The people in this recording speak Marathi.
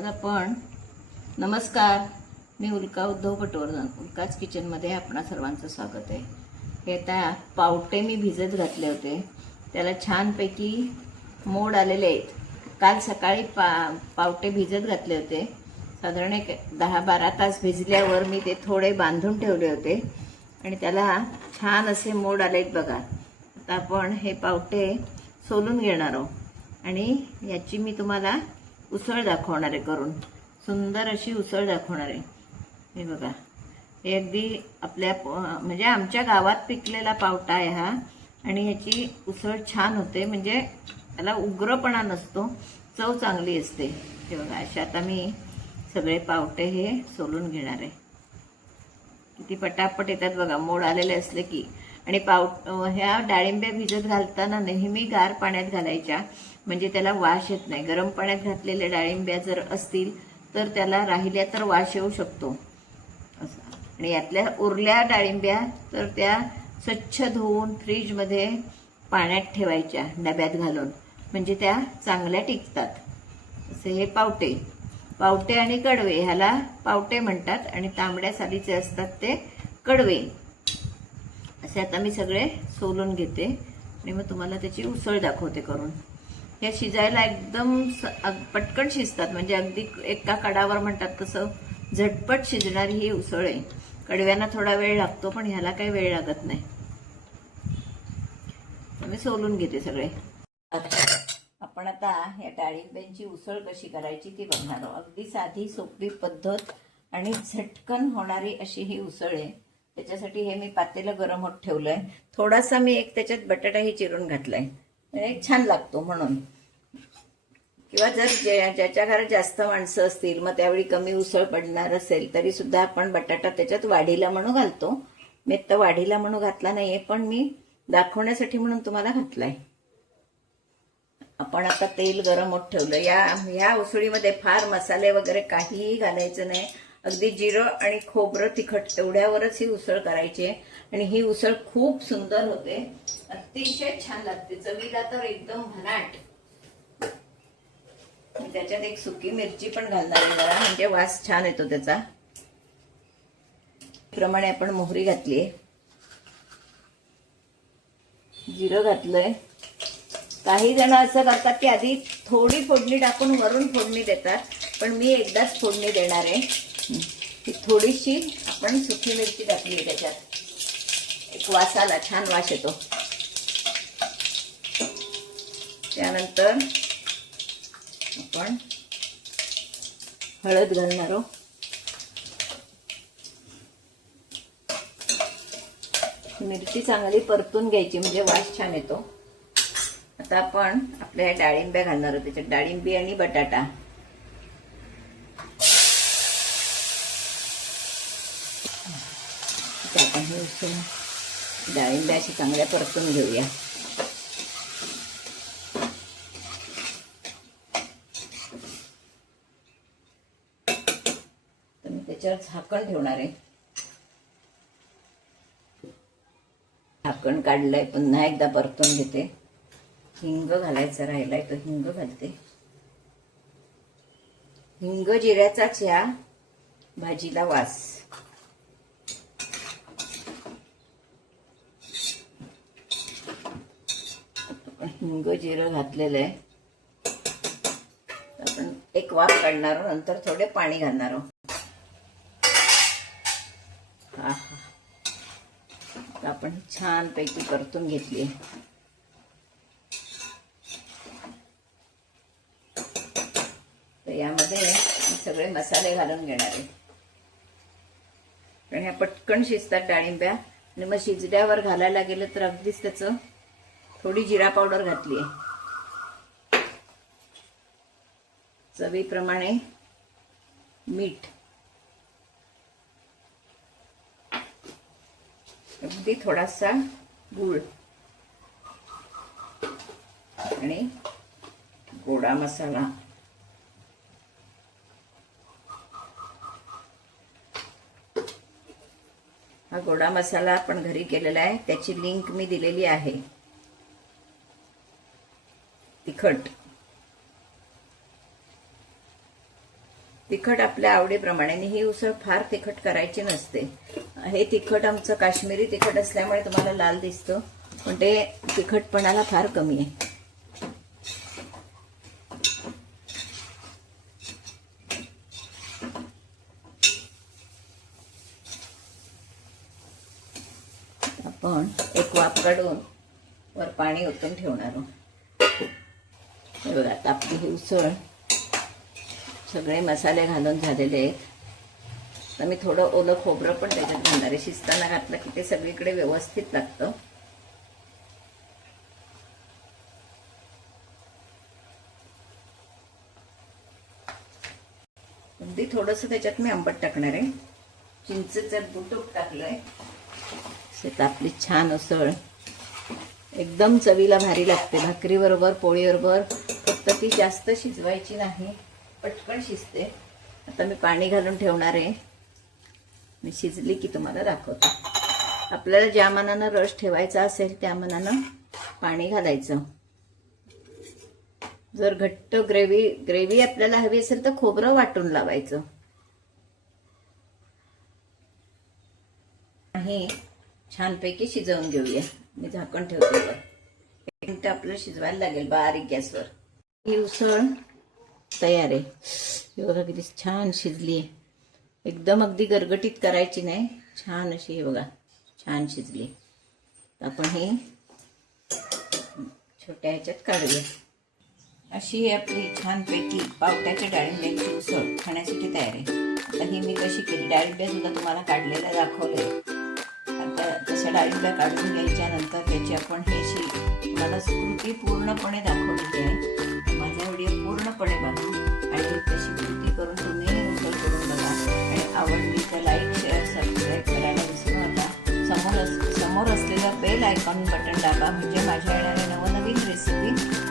आज आपण नमस्कार, मी उल्का उद्धव पटवर्धन. उल्काच किचनमध्ये आपणा सर्वांचं स्वागत आहे. हे आता पावटे मी भिजत घातले होते, त्याला छानपैकी मोड आलेले आहेत. काल सकाळी पावटे भिजत घातले होते. साधारण एक 10-12 तास भिजल्यावर मी ते थोडे बांधून ठेवले होते आणि त्याला छान असे मोड आलेत बघा. आता आपण हे पावटे सोलून घेणार आहोत आणि याची मी तुम्हाला उसळ दाखवणार आहे. करून सुंदर अशी उसळ दाखवणार आहे. हे बघा, हे अगदी आपल्या म्हणजे आमच्या गावात पिकलेला पावटा आहे हा आणि ह्याची उसळ छान होते. म्हणजे त्याला उग्रपणा नसतो, चव चांगली असते. हे बघा, अशा आता मी सगळे पावटे हे सोलून घेणार आहे. किती पटापट येतात बघा मोड आलेले असले की. आणि ह्या डाळिंब्या भिजत घालताना नेहमी गार पाण्यात घालायच्या, म्हणजे त्याला वास येत नाही. गरम पाण्यात घातलेल्या डाळिंब्या जर असतील तर त्याला राहिल्या तर वास येऊ शकतो असं. आणि यातल्या उरल्या डाळिंब्या तर त्या स्वच्छ धुवून फ्रीजमध्ये पाण्यात ठेवायच्या डब्यात घालून, म्हणजे त्या चांगल्या टिकतात. असे हे पावटे आणि कडवे, ह्याला पावटे म्हणतात आणि तांबड्या सालीचे असतात ते कडवे. असे आता मी सगळे सोलून घेते आणि मग तुम्हाला त्याची उसळ दाखवते करून. ह्या शिजायला एकदम पटकन शिजतात, म्हणजे अगदी एका कडावर म्हणतात तसं झटपट शिजणारी ही उसळ आहे. कडव्यांना थोडा वेळ लागतो, पण ह्याला काही वेळ लागत नाही. मी सोलून घेते सगळे. आपण आता या डाळिंब्यांची उसळ कशी करायची ती बघणार आहोत. अगदी साधी सोपी पद्धत आणि झटकन होणारी अशी ही उसळ आहे. त्याच्यासाठी हे मी पातेलं गरम होत ठेवलंय. थोडासा मी एक त्याच्यात बटाटाही चिरून घातलाय, म्हणजे छान लागतो म्हणून. किंवा जर ज्याच्या घरात जास्त माणसं असतील, मग त्यावेळी कमी उसळ पडणार असेल तरी सुद्धा आपण बटाटा त्याच्यात वाढीला म्हणून घालतो. मी तर वाढीला म्हणून घातला नाहीये, पण मी दाखवण्यासाठी म्हणून तुम्हाला घातलाय. आपण आता तेल गरम होत ठेवलं. या उसळीमध्ये फार मसाले वगैरे काहीही घालायचं नाही. अगदी जिरं आणि खोबरं तिखट एवढ्यावरच ही उसळ करायची आहे. आणि ही उसळ खूप सुंदर होते, अतिशय छान लागते. चवीला तर एकदम भन्नाट. त्याच्यात एक सुकी मिरची पण घालणार आहे जरा, म्हणजे वास छान येतो त्याचा. प्रमाणे आपण मोहरी घातलीये, जिरं घातलंय. काही जण असं करतात की आधी थोडी फोडणी टाकून वरून फोडणी देतात, पण मी एकदाच फोडणी देणार आहे. ही थोडीशी आपण सुकी मिरची टाकली आहे त्याच्यात, एक वासाला छान वास येतो. त्यानंतर आपण हळद घालणार आहोत. मिरची चांगली परतून घ्यायची, म्हणजे वास छान येतो. आता आपण आपल्या डाळिंब्या घालणार आहोत त्याच्यात, डाळिंबी आणि बटाटा. आपण हे डाळिंब्या अशी चांगल्या परतून घेऊया. तर मी त्याच्यावर झाकण ठेवणार आहे. झाकण काढलंय, पुन्हा एकदा परतून घेते. हिंग घालायचा राहिलाय तो हिंग घालते. हिंग जिऱ्याचाच या भाजीला वास. हिंग जिरं घातलेलं आहे. आपण एक वाफ काढणार आहोत, नंतर थोडे पाणी घालणार आहोत. आपण छान पैकी परतून घेतली. तर यामध्ये मी सगळे मसाले घालून घेणार आहे, कारण ह्या पटकन शिजतात डाळिंब्या. आणि मग शिजल्यावर घालायला गेलं तर अगदीच त्याचं थोडी जिरा पावडर घातली आहे, चवीप्रमाणे मीठ, अगदी थोडासा गूळ आणि गोडा मसाला. हा गोडा मसाला आपण घरी केलेला आहे, त्याची लिंक मी दिलेली आहे. तिखट, तिखट आपल्या आवडीप्रमाणे. आणि ही उसळ फार तिखट करायची नसते. हे तिखट आमचं काश्मीरी तिखट असल्यामुळे तुम्हाला लाल दिसतं, पण ते तिखटपणाला फार कमी आहे. आपण एक वाफ काढून वर पाणी ओतून ठेवणार आहोत. हे बघा, आता आपली ही उसळ सगळे मसाले घालून झालेले आहेत. तर मी थोडं ओलं खोबरं पण त्याच्यात घालणार आहे. शिजताना घातलं की ते सगळीकडे व्यवस्थित लागतं. अगदी थोडंसं त्याच्यात मी आंबट टाकणार आहे. चिंचेचं बुटूक टाकलंय. तर आपली छान उसळ एकदम चवीला भारी लागते. भाकरीबरोबर, पोळीबरोबर. फक्त ती जास्त शिजवायची नाही, पटकन शिजते. आता मी पाणी घालून ठेवणार आहे. मी शिजली की तुम्हाला दाखवते. आपल्याला ज्या मानानं रस ठेवायचा असेल त्या मानानं पाणी घालायचं. जर घट्ट ग्रेव्ही आपल्याला हवी असेल तर खोबरं वाटून लावायचं. हे छानपैकी शिजवून घेऊया. मी झाकण ठेवते वर. 1 मिनिट आपल्याला शिजवायला लागेल बारीक गॅसवर. ही उसळ तयार आहे. हे बघा किती छान शिजली आहे. एकदम अगदी गरगटीत करायची नाही, छान अशी. हे बघा छान शिजली. आपण हे छोट्या ह्याच्यात काढूया. अशी आपली छानपैकी पावट्याच्या डाळिंब्याची उसळ खाण्यासाठी तयार आहे. आता ही मी कशी केली, डाळिंब्या सुद्धा तुम्हाला काढलेल्या दाखवले. आता तशा डाळिंब्या काढून घ्यायच्या नंतर त्याची आपण हे अशी मनस्कृती पूर्णपणे दाखवलेली आहे. माझा व्हिडिओ पूर्णपणे बघा आणि तशी कृती करून तुम्ही उसळ करून बघा. आणि आवडली तर लाईक, शेअर, सबस्क्राईब करायला विसरू नका. समोर असलेलं बेल आयकॉन बटन दाबा, म्हणजे माझ्या येणाऱ्या नवनवीन रेसिपी